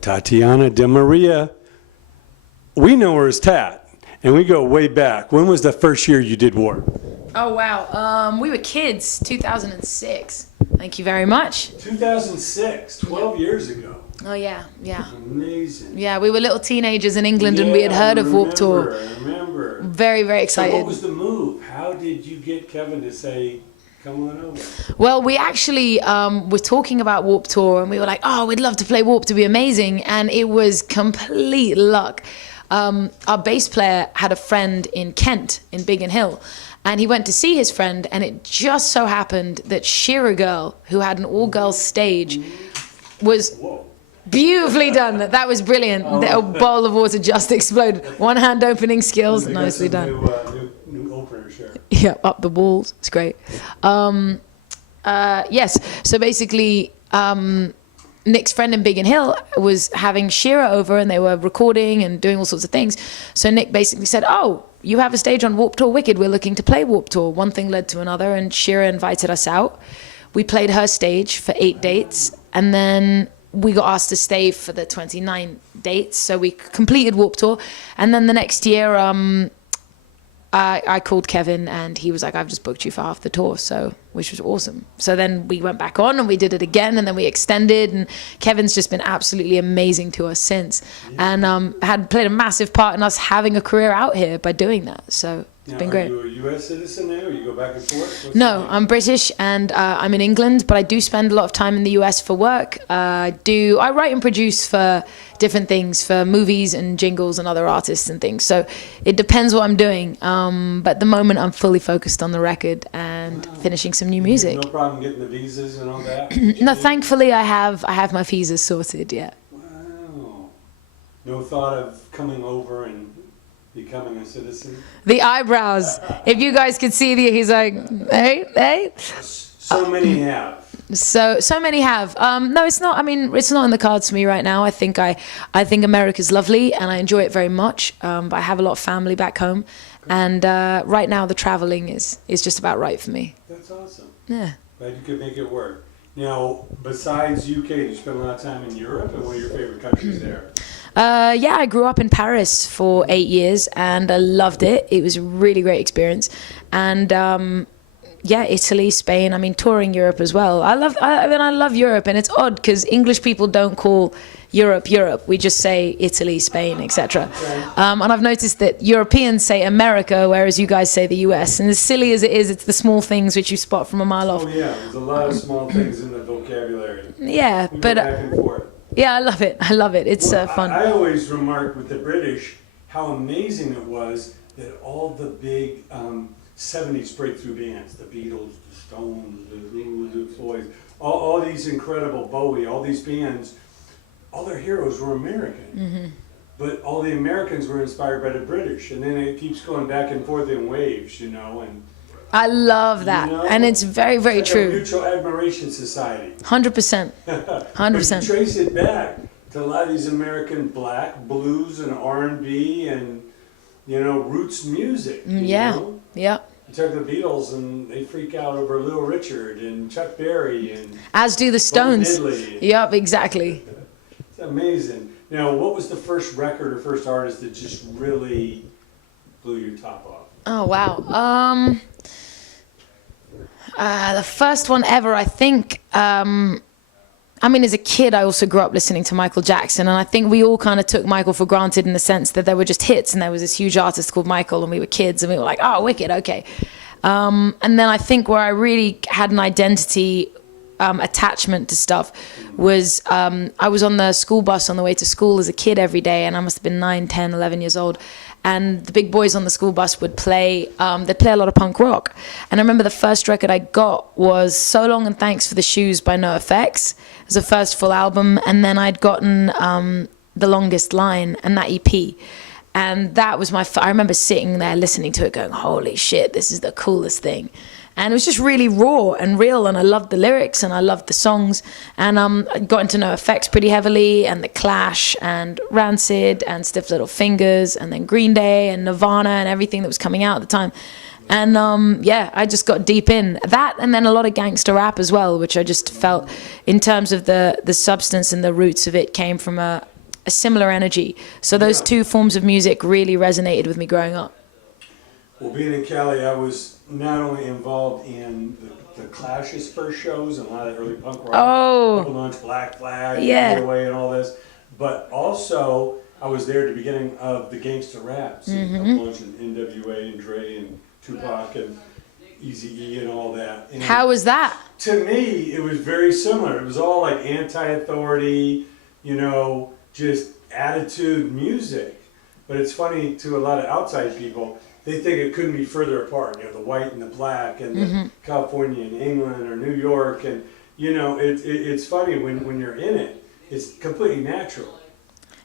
Tatiana Demaria. We know her as Tat, and we go way back. When was the first year you did Warp? Oh, wow. We were kids, 2006. Thank you very much. 2006, 12 years ago. Oh, yeah, yeah. Amazing. Yeah, we were little teenagers in England, and we had heard of Warped Tour. I remember. Very, very excited. So what was the move? How did you get Kevin to say, come on over? Well, we actually were talking about Warped Tour, and we were like, oh, we'd love to play Warped, to be amazing. And it was complete luck. Our bass player had a friend in Kent, in Biggin Hill, and he went to see his friend, and it just so happened that Shearer Girl, who had an all-girls stage, was beautifully done. That was brilliant. A bowl of water just exploded. One hand opening skills, nicely done. New opener, sure. Yeah, up the walls. It's great. Yes, so basically, Nick's friend in Biggin Hill was having Shearer over, and they were recording and doing all sorts of things. So Nick basically said, oh, you have a stage on Warped Tour Wicked. We're looking to play Warped Tour. One thing led to another, and Shearer invited us out. We played her stage for 8 dates, and then we got asked to stay for the 29 dates. So we completed Warped Tour. And then the next year, I called Kevin, and he was like, I've just booked you for half the tour, so, which was awesome. So then we went back on, and we did it again, and then we extended, and Kevin's just been absolutely amazing to us since, and had played a massive part in us having a career out here by doing that. So it's been great. Are you a US citizen now, or you go back and forth? No, I'm British, and I'm in England, but I do spend a lot of time in the US for work. I write and produce for different things, for movies and jingles and other artists and things. So it depends what I'm doing. But at the moment, I'm fully focused on the record and finishing some new music. No problem getting the visas and all that? No, thankfully I have my visas sorted, yeah. Wow. No thought of coming over and becoming a citizen? The eyebrows. If you guys could see he's like, hey. So many have. So many have. No, it's not. I mean, it's not in the cards for me right now. I think America's lovely, and I enjoy it very much. But I have a lot of family back home, and right now the traveling is just about right for me. That's awesome. Yeah. Glad you could make it work. Now, besides UK, you spent a lot of time in Europe, and what are your favorite countries there? Yeah, I grew up in Paris for 8 years, and I loved it. It was a really great experience, and. Yeah, Italy, Spain. I mean, touring Europe as well. I love Europe, and it's odd because English people don't call Europe Europe. We just say Italy, Spain, etc. And I've noticed that Europeans say America, whereas you guys say the US. And as silly as it is, it's the small things which you spot from a mile off. Oh yeah, there's a lot of small things in the vocabulary. Yeah, we but go back and forth. Yeah, I love it. I love it. It's fun. I always remarked with the British how amazing it was that all the big 70s breakthrough bands, the Beatles, the Stones, the Floyd, all these incredible, Bowie, all these bands, all their heroes were American. Mm-hmm. But all the Americans were inspired by the British, and then it keeps going back and forth in waves, you know. And I love that, and it's very, very it's like true. A mutual admiration society. 100%. 100%. You trace it back to a lot of these American black, blues, and R&B, and roots music. Yeah. Know? Yeah. You talk to the Beatles, and they freak out over Little Richard and Chuck Berry, and as do the Stones. Yep, exactly. It's amazing. Now, what was the first record or first artist that just really blew your top off? Oh wow. The first one ever, I think. I mean, as a kid, I also grew up listening to Michael Jackson, and I think we all kind of took Michael for granted in the sense that there were just hits, and there was this huge artist called Michael, and we were kids, and we were like, oh, wicked, okay. And then I think where I really had an identity attachment to stuff was I was on the school bus on the way to school as a kid every day, and I must have been 9, 10, 11 years old. And the big boys on the school bus would play, they'd play a lot of punk rock. And I remember the first record I got was So Long and Thanks for the Shoes by NoFX. It was the first full album. And then I'd gotten The Longest Line and that EP. And that was I remember sitting there listening to it going, holy shit, this is the coolest thing. And it was just really raw and real, and I loved the lyrics and I loved the songs. And I got into NoFX pretty heavily, and The Clash and Rancid and Stiff Little Fingers, and then Green Day and Nirvana and everything that was coming out at the time. And yeah, I just got deep in that, and then a lot of gangster rap as well, which I just felt, in terms of the substance and the roots of it, came from a similar energy. So those two forms of music really resonated with me growing up. Well, being in Cali, I was not only involved in the Clash's first shows and a lot of early punk rock, Purple Lunch, Black Flag, Getaway, and all this, but also I was there at the beginning of the gangster rap scene, Purple Lunch and NWA and Dre and Tupac and Eazy-E and all that. And how was that? To me, it was very similar. It was all like anti-authority, you know, just attitude music. But it's funny to a lot of outside people, they think it couldn't be further apart. You know, the white and the black, and the California and England or New York, and you know, it's funny when you're in it. It's completely natural.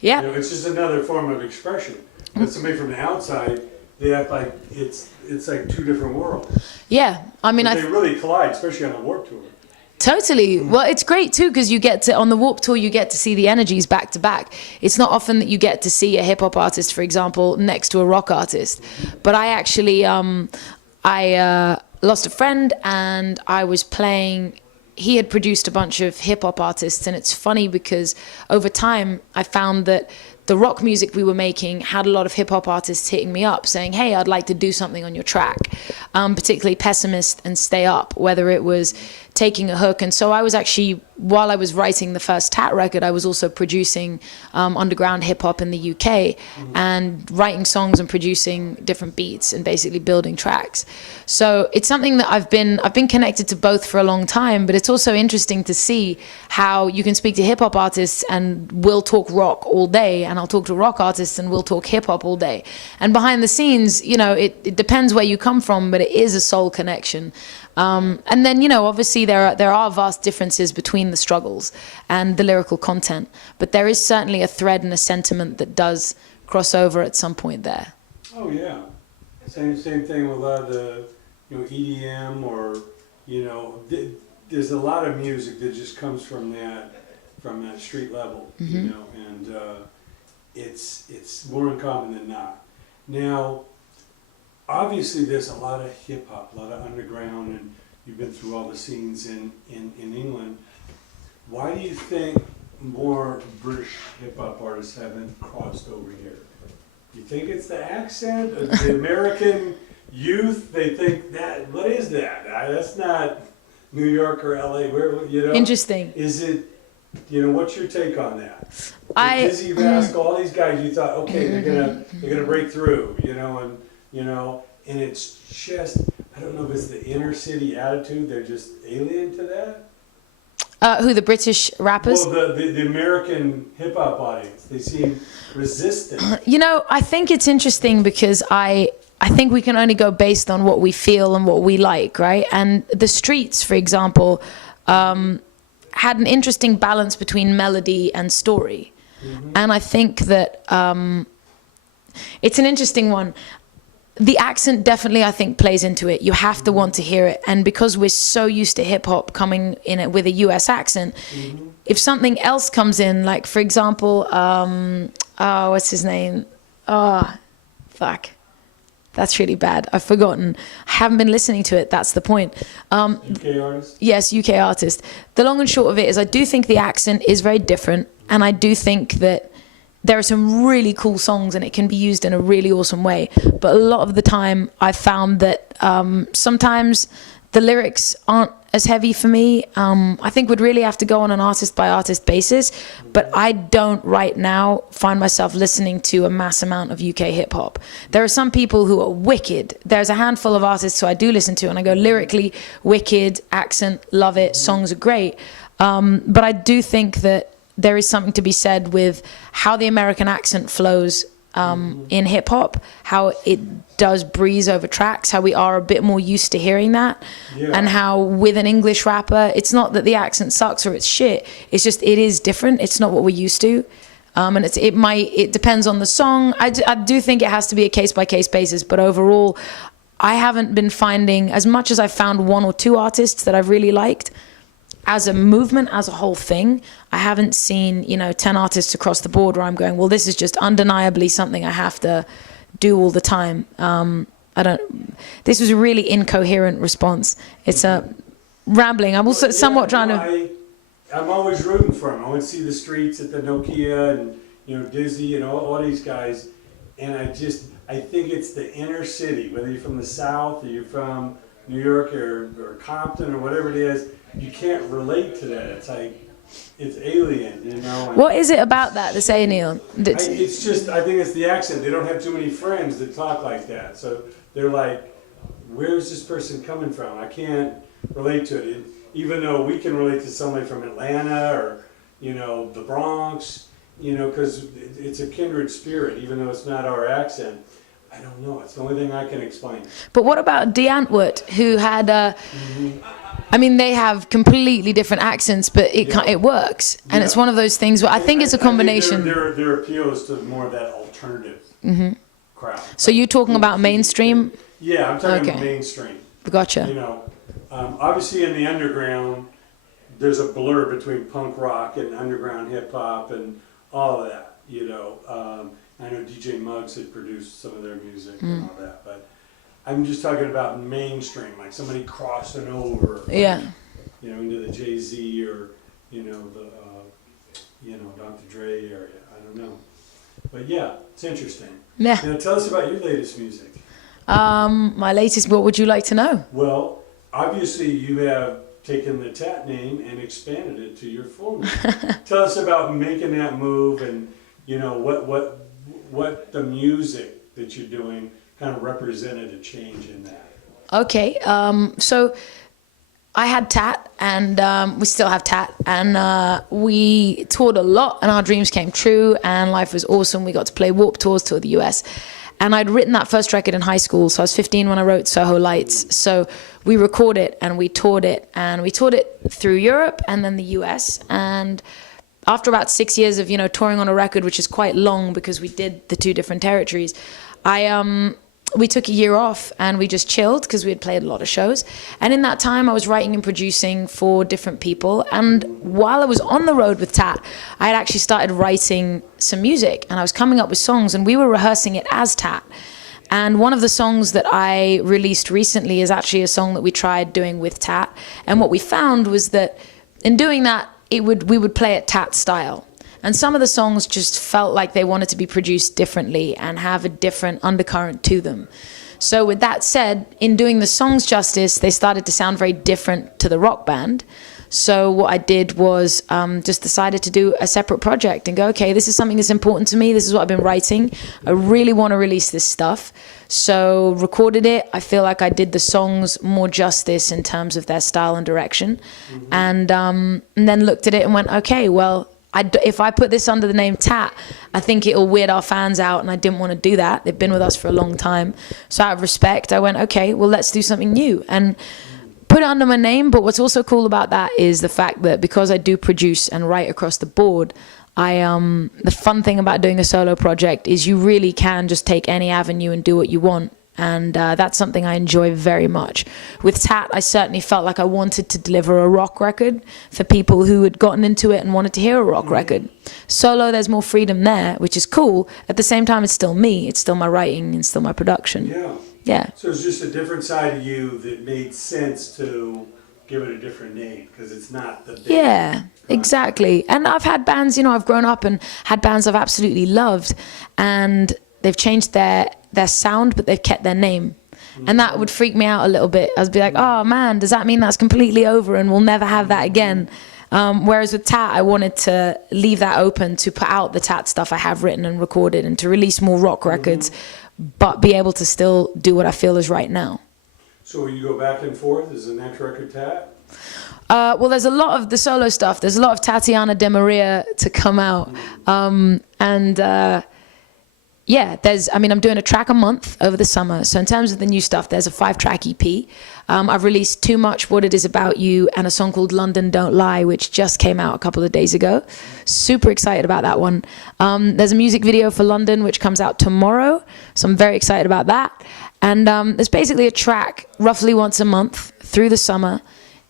Yeah, you know, it's just another form of expression. But somebody from the outside, they act like it's like two different worlds. Yeah, I mean, but they really collide, especially on the Warped Tour. Totally. Well, it's great too, because you get to, on the Warped Tour, you get to see the energies back to back. It's not often that you get to see a hip hop artist, for example, next to a rock artist. But I actually, I lost a friend, and I was playing. He had produced a bunch of hip hop artists, and it's funny because over time I found that the rock music we were making had a lot of hip hop artists hitting me up saying, hey, I'd like to do something on your track, particularly Pessimist and Stay Up, whether it was taking a hook. And so I was actually, while I was writing the first Tat record, I was also producing underground hip hop in the UK and writing songs and producing different beats and basically building tracks. So it's something that I've been connected to both for a long time, but it's also interesting to see how you can speak to hip hop artists and we'll talk rock all day, and I'll talk to rock artists and we'll talk hip hop all day. And behind the scenes, you know, it depends where you come from, but it is a soul connection. And then, you know, obviously there are vast differences between the struggles and the lyrical content, but there is certainly a thread and a sentiment that does cross over at some point there. Oh yeah, same thing with a lot of the, you know, EDM, or you know, there's a lot of music that just comes from that street level, you know, and it's more in common than not. Now, obviously, there's a lot of hip hop, a lot of underground, and you've been through all the scenes in England. Why do you think more British hip hop artists haven't crossed over here? Do you think it's the accent? The American youth, they think that, what is that? That's not New York or LA. Where, you know? Interesting. Is it, you know, what's your take on that? Dizzy Rascal, all these guys, you thought, okay, they're gonna break through, you know, and you know, and it's just, I don't know if it's the inner city attitude, they're just alien to that? Who, the British rappers? Well, the American hip-hop audience, they seem resistant. You know, I think it's interesting because I think we can only go based on what we feel and what we like, right? And the Streets, for example, had an interesting balance between melody and story. And I think that it's an interesting one. The accent definitely, I think, plays into it. You have to want to hear it. And because we're so used to hip hop coming in it with a US accent, if something else comes in, like, for example, what's his name? Fuck. That's really bad. I've forgotten. I haven't been listening to it. That's the point. UK artist? Yes, UK artist. The long and short of it is I do think the accent is very different. And I do think that there are some really cool songs and it can be used in a really awesome way. But a lot of the time I found that sometimes the lyrics aren't as heavy for me. I think we'd really have to go on an artist by artist basis. But I don't right now find myself listening to a mass amount of UK hip hop. There are some people who are wicked. There's a handful of artists who I do listen to and I go lyrically, wicked, accent, love it, songs are great. But I do think that there is something to be said with how the American accent flows in hip hop, how it does breeze over tracks, how we are a bit more used to hearing that, and how with an English rapper, it's not that the accent sucks or it's shit. It's just it is different. It's not what we're used to, and it depends on the song. I do think it has to be a case by case basis, but overall, I haven't been finding, as much as I've found one or two artists that I've really liked. As a movement, as a whole thing, I haven't seen, 10 artists across the board where I'm going, well, this is just undeniably something I have to do all the time. this was a really incoherent response. It's a rambling. I'm also somewhat trying to. I'm always rooting for him. I want to see the streets at the Nokia and, you know, Dizzy and all these guys. And I think it's the inner city, whether you're from the South or you're from New York or Compton or whatever it is, you can't relate to that. It's like, it's alien, you know. And What is it about that, that's alien? it's just, I think it's the accent. They don't have too many friends that talk like that. So they're like, where's this person coming from? I can't relate to it. Even though we can relate to somebody from Atlanta or, you know, the Bronx, you know, because it's a kindred spirit, even though it's not our accent. I don't know. It's the only thing I can explain. But what about De Antwoord, who had, I mean, they have completely different accents, but it works. And it's one of those things where I think it's a combination. I think their appeal is to more of that alternative crowd. So you're talking about mainstream? Yeah, I'm talking about mainstream. Gotcha. You know, obviously in the underground, there's a blur between punk rock and underground hip hop and all of that, you know. I know DJ Muggs had produced some of their music and all that, but I'm just talking about mainstream, like somebody crossing over, Yeah. you know, into the Jay-Z or, you know, the, you know, Dr. Dre area. I don't know. But yeah, it's interesting. Yeah. Now tell us about your latest music. My latest, what would you like to know? Well, obviously you have taken the Tat name and expanded it to your full name. Tell us about making that move and, you know, what the music that you're doing kind of represented a change in that. Okay, so I had Tat, and we still have Tat, and we toured a lot, and our dreams came true, and life was awesome. We got to play Warped tours, tour the US, and I'd written that first record in high school, so I was 15 when I wrote Soho Lights. So we recorded it, and we toured it, through Europe and then the US, and after about 6 years of, you know, touring on a record, which is quite long because we did the 2 different territories, we took a year off and we just chilled because we had played a lot of shows. And in that time, I was writing and producing for different people. And while I was on the road with Tat, I had actually started writing some music and I was coming up with songs and we were rehearsing it as Tat. And one of the songs that I released recently is actually a song that we tried doing with Tat. And what we found was that in doing that, we would play it Tat style. And some of the songs just felt like they wanted to be produced differently and have a different undercurrent to them. So with that said, in doing the songs justice, they started to sound very different to the rock band. So what I did was just decided to do a separate project and go, okay, this is something that's important to me. This is what I've been writing. I really want to release this stuff. So recorded it. I feel like I did the songs more justice in terms of their style and direction. And then looked at it and went, okay, well, if I put this under the name Tat, I think it'll weird our fans out, and I didn't want to do that. They've been with us for a long time. So out of respect, I went, okay, well, let's do something new. And put it under my name, but what's also cool about that is the fact that because I do produce and write across the board, the fun thing about doing a solo project is you really can just take any avenue and do what you want. And that's something I enjoy very much. With Tat, I certainly felt like I wanted to deliver a rock record for people who had gotten into it and wanted to hear a rock record. Solo, there's more freedom there, which is cool. At the same time, it's still me. It's still my writing and still my production. Yeah. So it's just a different side of you that made sense to give it a different name because it's not the big. Yeah, exactly. And I've had bands, you know, I've grown up and had bands I've absolutely loved, and they've changed their sound, but they've kept their name. And that would freak me out a little bit. I'd be like, oh man, does that mean that's completely over and we'll never have that again? Whereas with Tat, I wanted to leave that open to put out the Tat stuff I have written and recorded and to release more rock records, but be able to still do what I feel is right now. So will you go back and forth? Is the next record Tat? Well, there's a lot of the solo stuff. There's a lot of Tatiana Demaria to come out. Yeah, I'm doing a track a month over the summer. So in terms of the new stuff, there's a 5-track EP. I've released Too Much, What It Is About You, and a song called London Don't Lie, which just came out a couple of days ago. Super excited about that one. There's a music video for London, which comes out tomorrow. So I'm very excited about that. And there's basically a track roughly once a month through the summer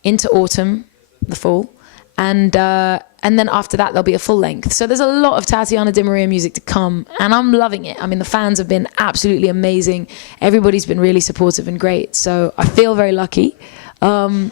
into autumn, the fall. And and then after that, there'll be a full length. So there's a lot of Tatiana Demaria music to come, and I'm loving it. I mean, the fans have been absolutely amazing. Everybody's been really supportive and great. So I feel very lucky. And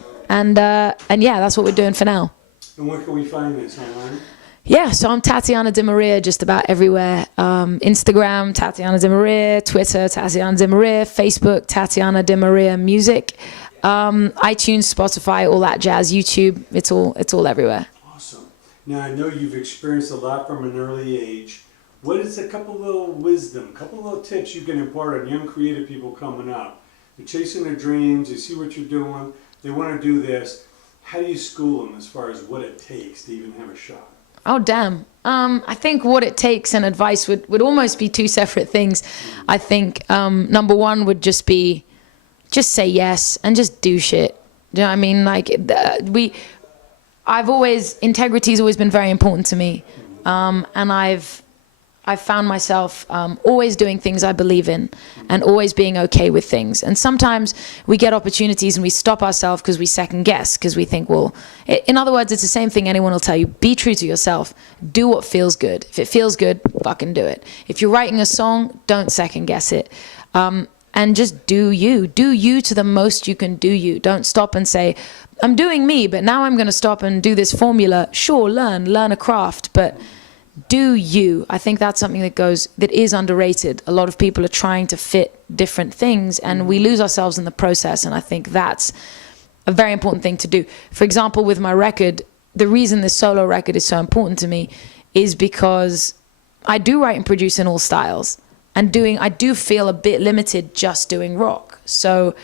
yeah, that's what we're doing for now. And where can we find this online? Yeah, so I'm Tatiana Demaria just about everywhere. Instagram, Tatiana Demaria, Twitter, Tatiana Demaria, Facebook, Tatiana Demaria Music, iTunes, Spotify, all that jazz, YouTube, it's all everywhere. Awesome. Now I know you've experienced a lot from an early age. What is a couple little wisdom, a couple little tips you can impart on young creative people coming up? They're chasing their dreams, they see what you're doing, they want to do this. How do you school them as far as what it takes to even have a shot? Oh, damn. I think what it takes and advice would almost be two separate things. I think number one would just be, just say yes and just do shit. Do you know what I mean? Like, integrity's always been very important to me. And I've found myself always doing things I believe in and always being okay with things. And sometimes we get opportunities and we stop ourselves because we second guess, because we think, well, in other words, it's the same thing anyone will tell you. Be true to yourself. Do what feels good. If it feels good, fucking do it. If you're writing a song, don't second guess it. And just do you. Do you to the most you can do you. Don't stop and say, I'm doing me, but now I'm going to stop and do this formula. Sure, learn a craft, but do you. I think that's something that is underrated. A lot of people are trying to fit different things and we lose ourselves in the process, and I think that's a very important thing to do. For example, with my record, the reason this solo record is so important to me is because I do write and produce in all styles, and I do feel a bit limited just doing rock. So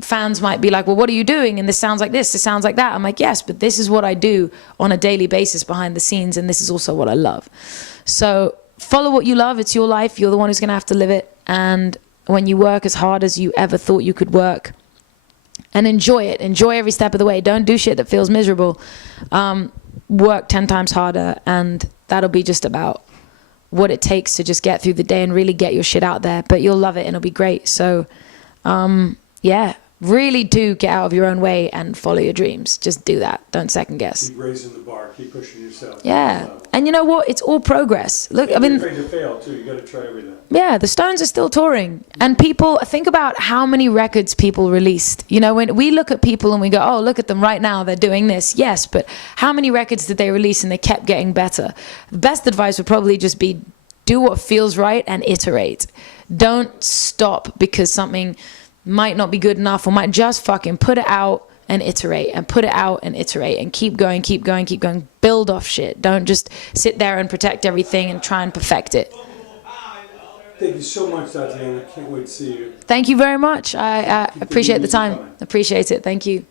fans might be like, well, what are you doing? And this sounds like this sounds like that. I'm like, yes, but this is what I do on a daily basis behind the scenes, and this is also what I love. So follow what you love. It's your life. You're the one who's going to have to live it. And when you work as hard as you ever thought you could work, and enjoy it, enjoy every step of the way. Don't do shit that feels miserable. Work 10 times harder, and that'll be just about what it takes to just get through the day and really get your shit out there. But you'll love it and it'll be great. So yeah, really do get out of your own way and follow your dreams. Just do that. Don't second guess. Keep raising the bar. Keep pushing yourself. Yeah. And you know what? It's all progress. Look, I mean, afraid to fail too. You got to try everything. Yeah, the Stones are still touring, and people think about how many records people released. You know, when we look at people and we go, "Oh, look at them right now. They're doing this." Yes, but how many records did they release and they kept getting better? The best advice would probably just be, do what feels right and iterate. Don't stop because something might not be good enough, or might just fucking put it out and iterate, and put it out and iterate, and keep going, keep going, keep going. Build off shit. Don't just sit there and protect everything and try and perfect it. Thank you so much, Tatiana. Can't wait to see you. Thank you very much. I appreciate the time. Appreciate it. Thank you.